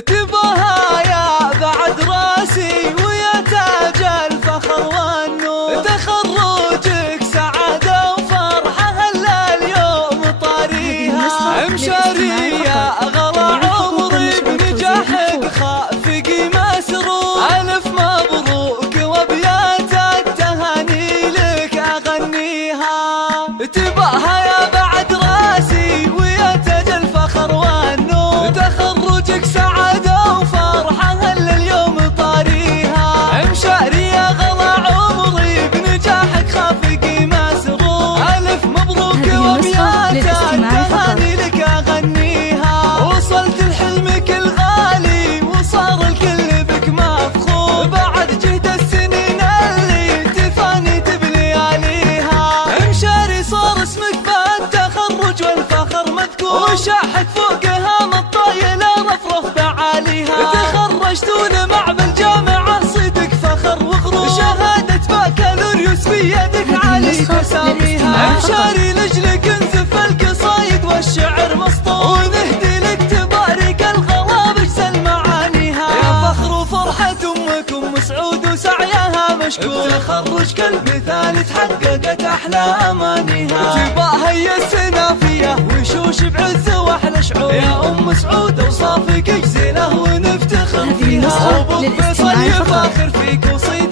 تباها يا بعد راسي ويا تاج الفخر والنور، تخرجك سعادة وفرحة هلا اليوم طاريها، امشاري يا غلا عمري بنجاحك خافقي مسرور، ألف مبروك وابيات التهاني لك أغنيها. تباها يا بعد راسي ويا تاج الفخر والنور، تخرجك سعادة وفرحة هلا اليوم طاريها، امشاري يا غلا عمري بنجاحك خافقي مسرور، ألف مبروك وابيات التهاني لك أغنيها. وصلت لحلمك الغالي وصار الكل بك مفخور، بعد جهد السنين اللي تفاني بلياليها، امشاري صار اسمك بالتخرج والفخر مذكور، وشاحك فوقها مطايلة رفرف بعاليها، تخرجت ولمع بالجامعة صدق فخر وغرور، شهادة بكالوريوس في يدك علي تساميها، امشاري لجلك انزف القصايد والشعر مسطور، ونهدي لك تبارك الغلا بجزل معانيها، يا فخر وفرحة امك ام سعود وسعيها مشكور، تخرج كالمثال تحققت احلى امانيها. تباها هي السنافية وشوش بعز واحلى شعور، يا ام سعود اوصافك جزيلة ونفتخر فيها، وابو فيصل يفاخر فيك وصير